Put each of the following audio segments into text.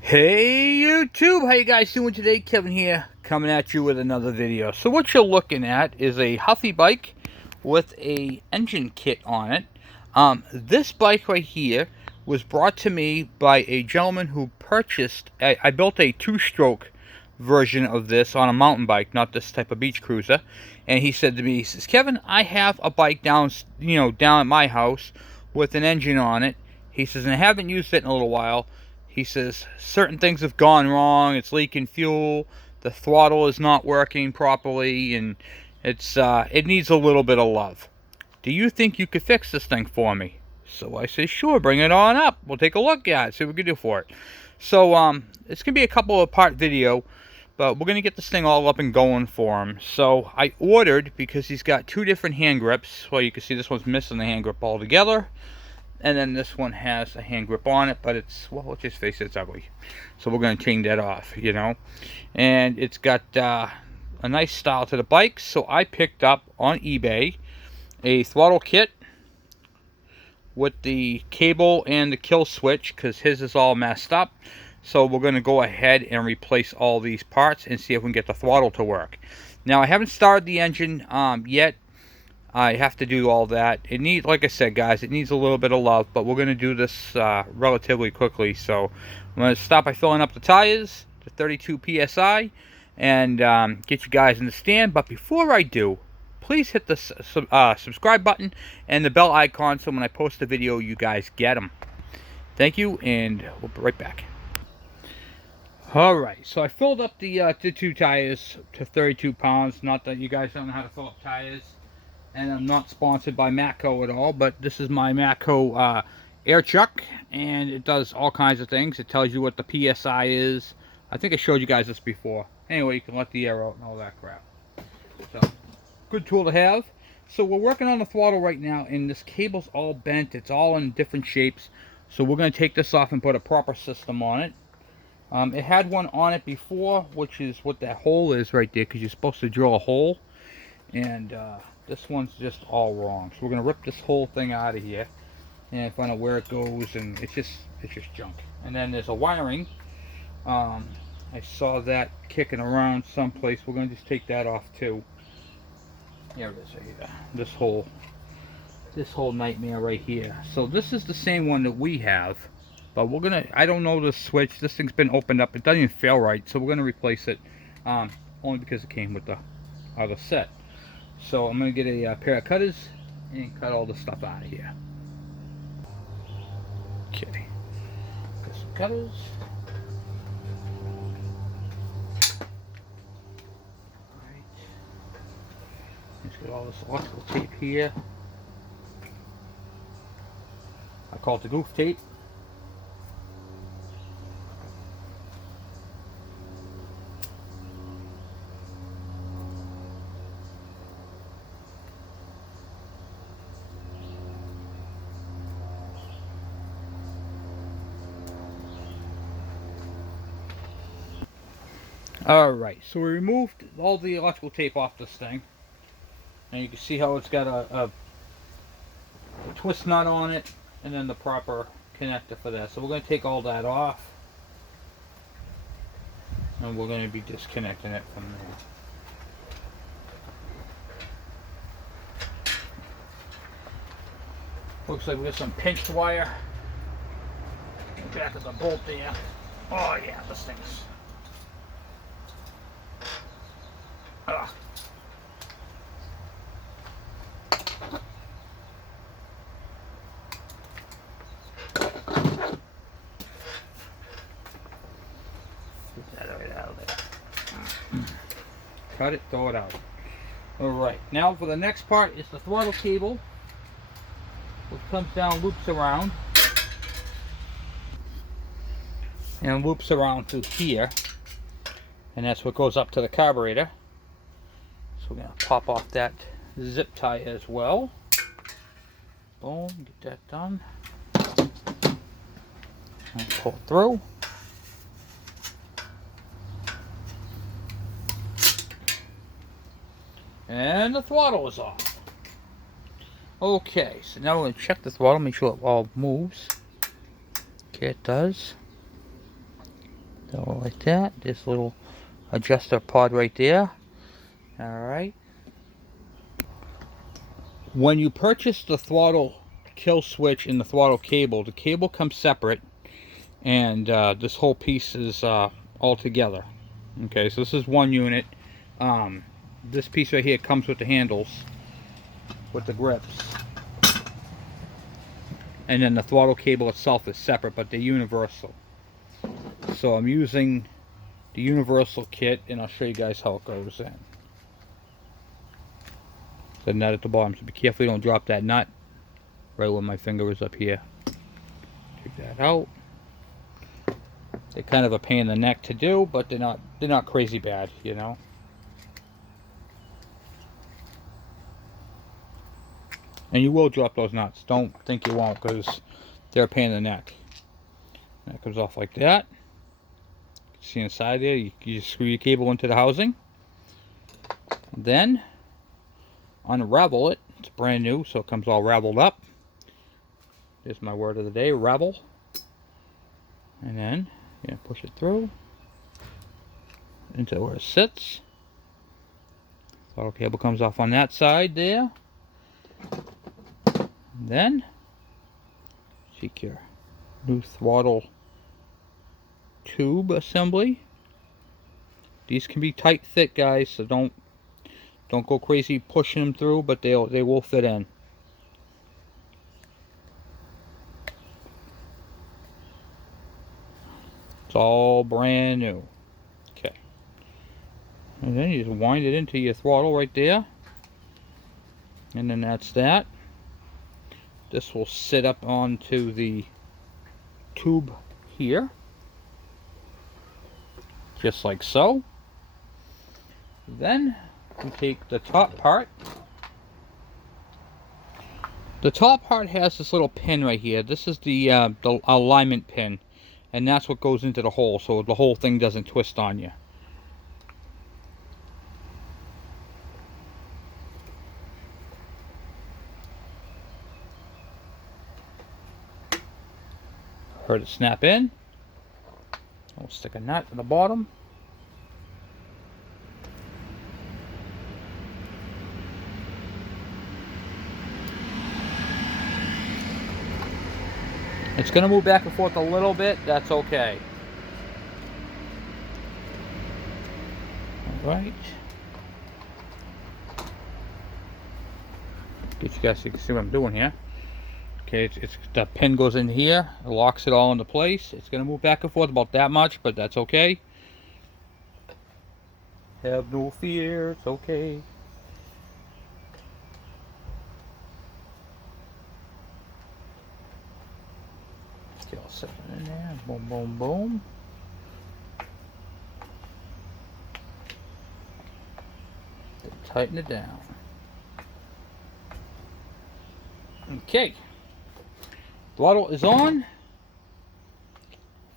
Hey YouTube, how you guys doing today? Kevin here, coming at you with another video. So what you're looking at is a Huffy bike with a engine kit on it. This bike right here was brought to me by a gentleman who purchased, I built a two-stroke version of this on a mountain bike, not this type of beach cruiser. And he said to me, he says, Kevin, I have a bike down at my house with an engine on it. He says, and I haven't used it in a little while. He says certain things have gone wrong. It's leaking fuel. The throttle is not working properly, and it needs a little bit of love. Do you think you could fix this thing for me? So I say, sure, bring it on up. We'll take a look at it, see what we can do for it. So it's gonna be a couple of part video, but we're gonna get this thing all up and going for him. So I ordered, because he's got two different hand grips. Well, you can see this one's missing the hand grip altogether. And then this one has a hand grip on it, but it's, well, let's just face it, it's ugly. So we're going to change that off, And it's got a nice style to the bike. So I picked up on eBay a throttle kit with the cable and the kill switch, because his is all messed up. So we're going to go ahead and replace all these parts and see if we can get the throttle to work. Now, I haven't started the engine yet. I have to do all that. It needs, like I said, guys, it needs a little bit of love, but we're going to do this relatively quickly. So I'm going to stop by filling up the tires to 32 psi and get you guys in the stand. But before I do, please hit the subscribe button and the bell icon so when I post a video, you guys get them. Thank you, and we'll be right back. Alright, so I filled up the two tires to 32 pounds. Not that you guys don't know how to fill up tires. And I'm not sponsored by Matco at all, but this is my Matco air chuck, and it does all kinds of things. It tells you what the PSI is. I think I showed you guys this before. Anyway, you can let the air out and all that crap. So, good tool to have. So we're working on the throttle right now, and this cable's all bent. It's all in different shapes. So we're going to take this off and put a proper system on it. It had one on it before, which is what that hole is right there, because you're supposed to drill a hole. And this one's just all wrong. So we're gonna rip this whole thing out of here and find out where it goes, and it's just junk. And then there's a wiring. I saw that kicking around someplace. We're gonna just take that off too. Here it is right here. This whole nightmare right here. So this is the same one that we have, but we're gonna, I don't know the switch. This thing's been opened up. It doesn't even feel right, so we're gonna replace it, only because it came with the other set. So I'm going to get a pair of cutters and cut all the stuff out of here. Okay. Got some cutters. Alright. Let's get all this electrical tape here. I call it the goof tape. Alright, so we removed all the electrical tape off this thing. And you can see how it's got a twist nut on it, and then the proper connector for that. So we're going to take all that off, and we're going to be disconnecting it from there. Looks like we got some pinched wire back of the bolt there. Oh yeah, this thing's... Ugh. Get that right out of there. Cut it, throw it out. Alright, now for the next part is the throttle cable, which comes down, loops around, and loops around to here, and that's what goes up to the carburetor. So we're going to pop off that zip tie as well. Boom, get that done. And pull it through. And the throttle is off. Okay, so now we're going to check the throttle, make sure it all moves. Okay, it does. So like that. This little adjuster pod right there. Alright. When you purchase the throttle kill switch and the throttle cable, the cable comes separate, and this whole piece is all together. Okay, so this is one unit. This piece right here comes with the handles, with the grips. And then the throttle cable itself is separate, but they're universal. So I'm using the universal kit, and I'll show you guys how it goes in. The nut at the bottom, so be careful you don't drop that nut right where my finger is up here. Take that out. They're kind of a pain in the neck to do, but they're not crazy bad, you know. And you will drop those nuts. Don't think you won't, because they're a pain in the neck. That comes off like that. See inside there, you just screw your cable into the housing. Then unravel it. It's brand new, so it comes all raveled up. There's my word of the day, ravel. And then push it through into where it sits. Throttle cable comes off on that side there. And then take your new throttle tube assembly. These can be tight, thick, guys, so don't go crazy pushing them through, but they will fit in. It's all brand new. Okay. And then you just wind it into your throttle right there. And then that's that. This will sit up onto the tube here. Just like so. Then we take the top part. The top part has this little pin right here. This is the alignment pin. And that's what goes into the hole, so the whole thing doesn't twist on you. Heard it snap in. We'll stick a nut in the bottom. It's going to move back and forth a little bit. That's okay. All right. Get you guys so you can see what I'm doing here. Okay, the pin goes in here. It locks it all into place. It's going to move back and forth about that much, but that's okay. Have no fear. It's okay. Okay, I'll set it in there. Boom, boom, boom. Tighten it down. Okay. Throttle is on.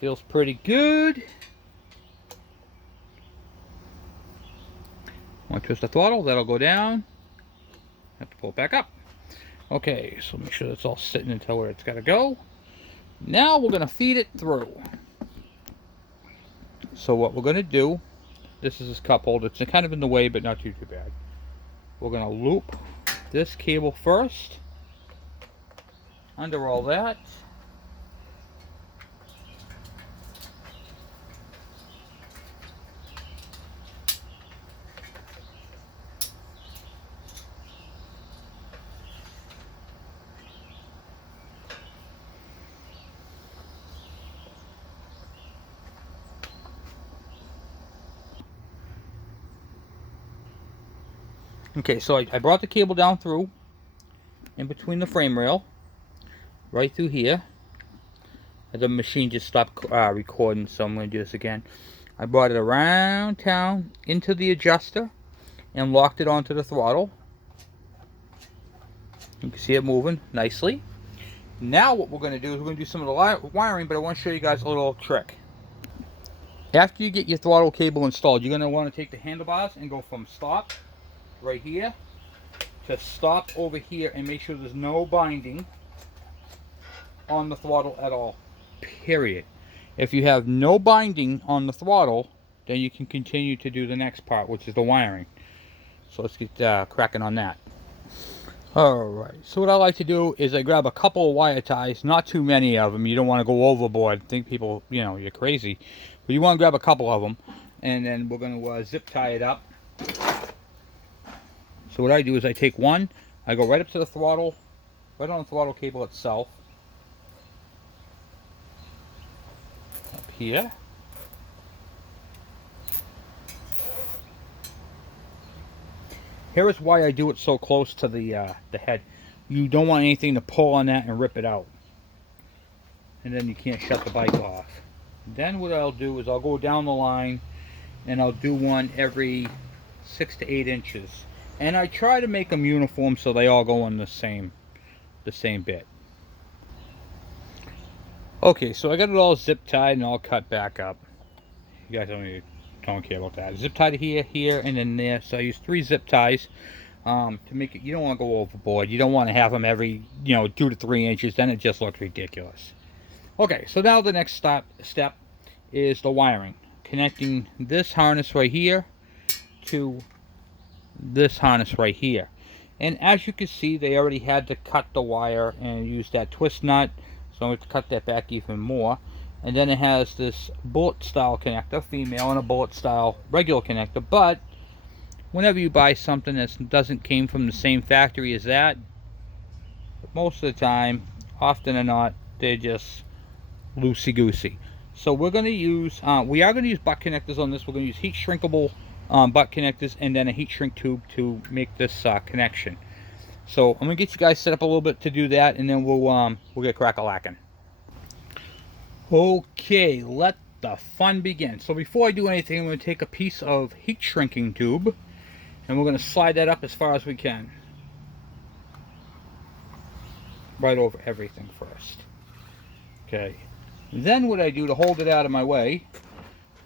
Feels pretty good. Want to twist the throttle, that'll go down. Have to pull it back up. Okay, so make sure that's all sitting into where it's got to go. Now we're going to feed it through. So what we're going to do, this is this cup holder. It's kind of in the way, but not too bad. We're going to loop this cable first. Under all that. Okay, so I brought the cable down through, in between the frame rail, right through here. The machine just stopped recording, so I'm going to do this again. I brought it around town, into the adjuster, and locked it onto the throttle. You can see it moving nicely. Now what we're going to do is we're going to do some of the wiring, but I want to show you guys a little trick. After you get your throttle cable installed, you're going to want to take the handlebars and go from stop right here to stop over here, and make sure there's no binding on the throttle at all, period. If you have no binding on the throttle, then you can continue to do the next part, which is the wiring. So let's get cracking on that. Alright, so what I like to do is I grab a couple of wire ties, not too many of them. You don't want to go overboard. I think people, you know, you're crazy. But you want to grab a couple of them, and then we're going to zip tie it up. So what I do is I take one, I go right up to the throttle, right on the throttle cable itself. Up here. Here is why I do it so close to the head. You don't want anything to pull on that and rip it out. And then you can't shut the bike off. Then what I'll do is I'll go down the line and I'll do one every 6 to 8 inches. And I try to make them uniform so they all go on the same bit. Okay, so I got it all zip tied and all cut back up. You guys don't care about that. Zip tied here, here, and then there. So I use 3 zip ties to make it. You don't want to go overboard. You don't want to have them every 2 to 3 inches. Then it just looks ridiculous. Okay, so now the next step is the wiring. Connecting this harness right here to this harness right here. And as you can see, they already had to cut the wire and use that twist nut. So I'm going to cut that back even more. And then it has this bullet style connector, female, and a bullet style regular connector. But whenever you buy something that doesn't came from the same factory as that, most of the time, often or not, they're just loosey-goosey. So we're going to use, we are going to use butt connectors on this. We're going to use heat shrinkable butt connectors and then a heat shrink tube to make this connection. So I'm going to get you guys set up a little bit to do that, and then we'll get crack-a-lacking. Okay, let the fun begin. So before I do anything, I'm going to take a piece of heat shrinking tube and we're going to slide that up as far as we can. Right over everything first. Okay. Then what I do to hold it out of my way,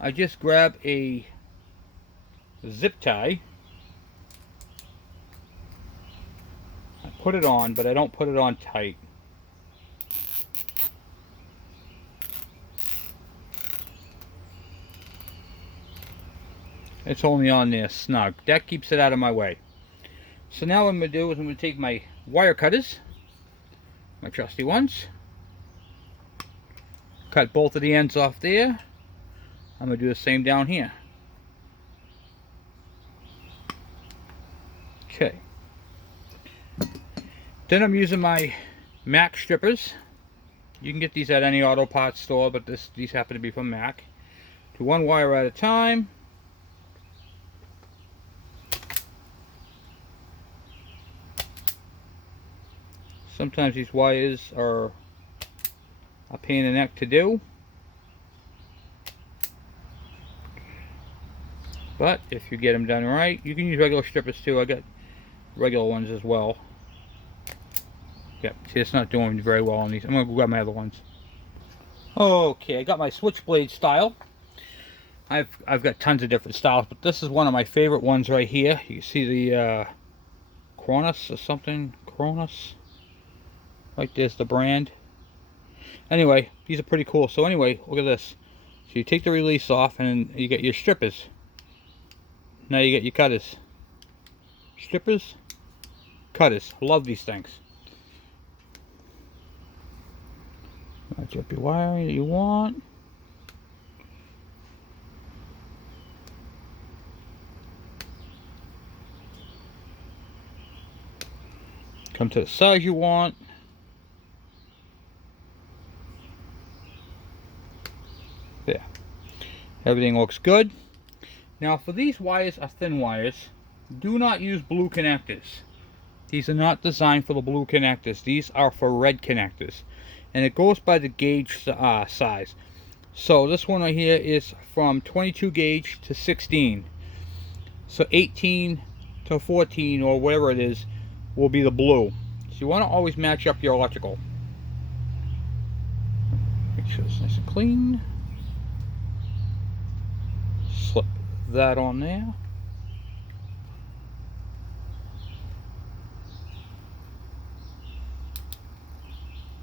I just grab a zip tie. I put it on, but I don't put it on tight. It's only on there snug. That keeps it out of my way. So now what I'm going to do is I'm going to take my wire cutters, my trusty ones, cut both of the ends off there. I'm going to do the same down here. Okay. Then I'm using my Mac strippers. You can get these at any auto parts store, but these happen to be from Mac. Do one wire at a time. Sometimes these wires are a pain in the neck to do. But if you get them done right, you can use regular strippers too. I got regular ones as well. Yep, see, it's not doing very well on these. I'm going to grab my other ones. Okay, I got my switchblade style. I've got tons of different styles, but this is one of my favorite ones right here. You can see the Cronus or something. Cronus. Right there's the brand. Anyway, these are pretty cool. So anyway, look at this. So you take the release off and you get your strippers. Now you get your cutters. Strippers, cutters. Love these things. Match up your wiring that you want. Come to the size you want. There. Everything looks good. Now for these wires are thin wires. Do not use blue connectors. These are not designed for the blue connectors. These are for red connectors. And it goes by the gauge size. So this one right here is from 22 gauge to 16. So 18 to 14 or whatever it is will be the blue. So you want to always match up your electrical. Make sure it's nice and clean. Slip that on there.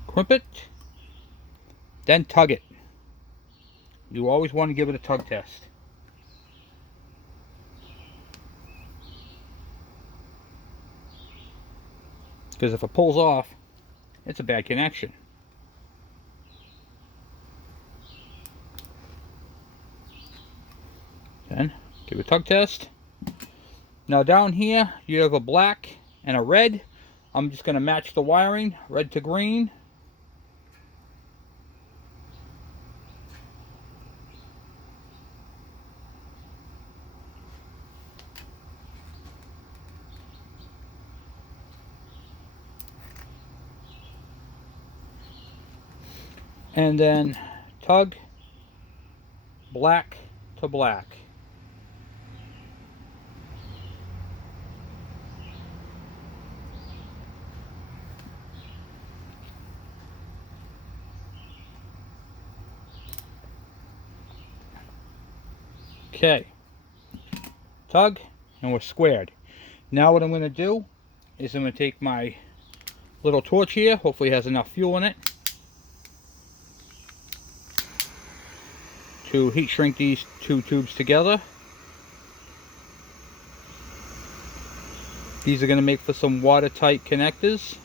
Crimp it. Then tug it. you always want to give it a tug test. Because if it pulls off, it's a bad connection. Then give it a tug test. Now down here you have a black and a red. I'm just going to match the wiring, red to green. And then tug black to black. Okay, tug, and we're squared. Now what I'm going to do is I'm going to take my little torch here, hopefully it has enough fuel in it, to heat shrink these two tubes together. These are going to make for some watertight connectors.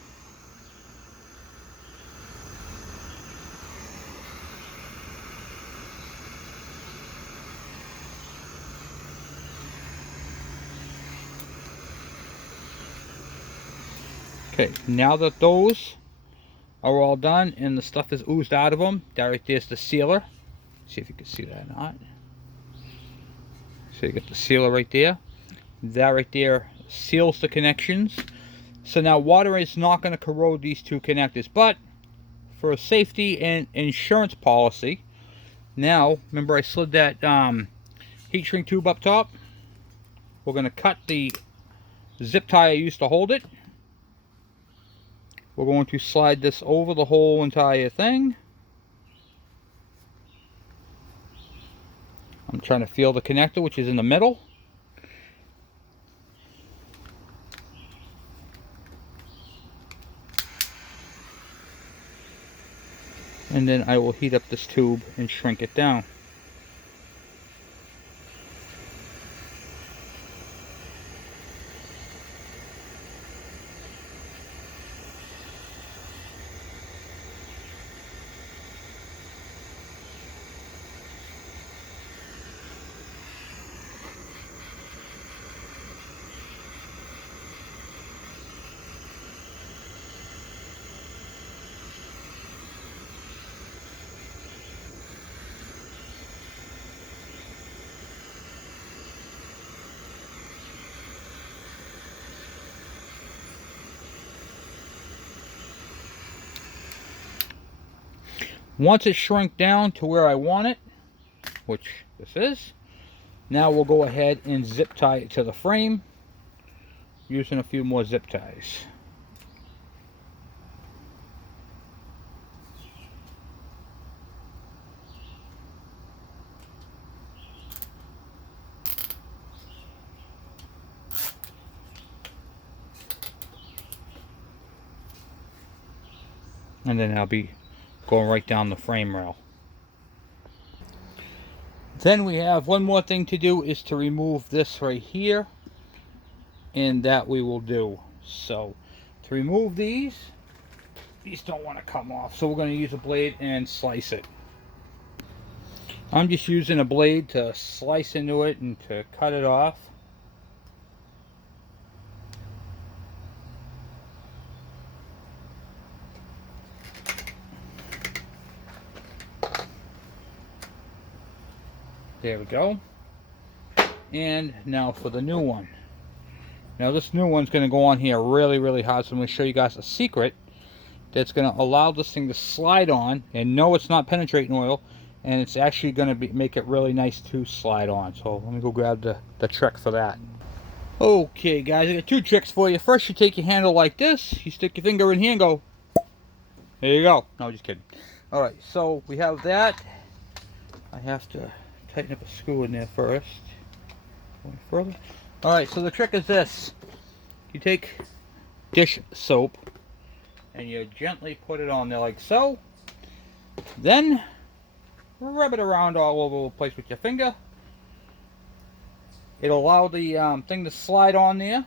Okay, now that those are all done and the stuff is oozed out of them, that right there's the sealer. See if you can see that or not. So you got the sealer right there. That right there seals the connections. So now water is not going to corrode these two connectors, but for a safety and insurance policy, now remember I slid that heat shrink tube up top. We're going to cut the zip tie I used to hold it. We're going to slide this over the whole entire thing. I'm trying to feel the connector, which is in the middle. And then I will heat up this tube and shrink it down. Once it shrunk down to where I want it, which this is, now we'll go ahead and zip tie it to the frame using a few more zip ties. And then I'll be going right down the frame rail. Then we have one more thing to do, is to remove this right here, and that we will do. So to remove these don't want to come off, so we're going to use a blade and slice it. I'm just using a blade to slice into it and to cut it off. There we go. And now for the new one. Now this new one's going to go on here really, really hard, so I'm going to show you guys a secret that's going to allow this thing to slide on, and no, it's not penetrating oil, and it's actually going to make it really nice to slide on. So let me go grab the trick for that. Okay guys, I got two tricks for you. First, you take your handle like this, you stick your finger in here and go, there you go. No, just kidding. Alright, so we have that. I have to tighten up a screw in there first. Going further. Alright, so the trick is this. You take dish soap and you gently put it on there like so. Then rub it around all over the place with your finger. It'll allow the thing to slide on there.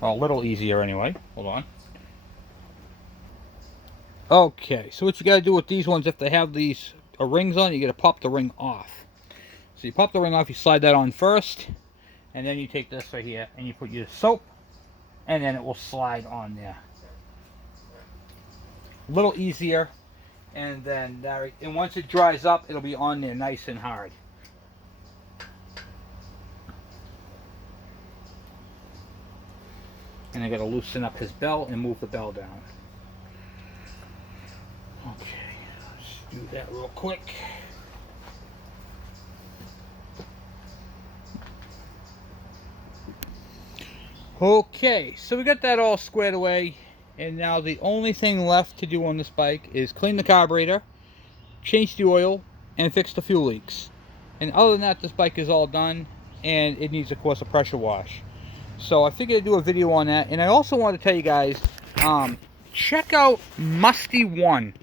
Well, a little easier anyway. Hold on. Okay, so what you gotta do with these ones, if they have these rings on, you gotta pop the ring off. So you pop the ring off, you slide that on first, and then you take this right here and you put your soap, and then it will slide on there. A little easier, and then and once it dries up, it'll be on there nice and hard. And I gotta loosen up his bell and move the bell down. Okay, let's do that real quick. Okay, so we got that all squared away, and now the only thing left to do on this bike is clean the carburetor, change the oil, and fix the fuel leaks. And other than that, this bike is all done, and it needs, of course, a pressure wash. So I figured I'd do a video on that, and I also want to tell you guys, check out Musty1.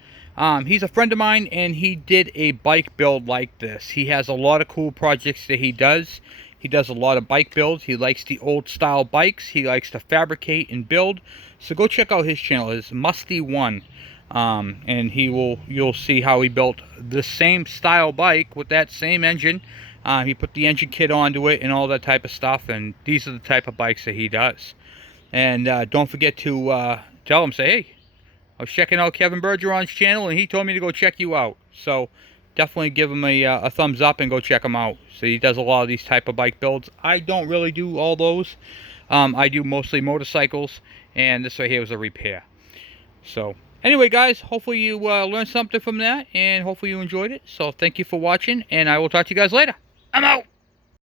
He's a friend of mine, and he did a bike build like this. He has a lot of cool projects that he does. He does a lot of bike builds. He likes the old style bikes. He likes to fabricate and build. So go check out his channel. It's Musty1. And you'll see how he built the same style bike with that same engine. He put the engine kit onto it and all that type of stuff. And these are the type of bikes that he does. And don't forget to tell him, say, hey, I was checking out Kevin Bergeron's channel, and he told me to go check you out. So definitely give him a thumbs up and go check him out. So he does a lot of these type of bike builds. I don't really do all those. I do mostly motorcycles, and this right here was a repair. So anyway, guys, hopefully you learned something from that, and hopefully you enjoyed it. So thank you for watching, and I will talk to you guys later. I'm out.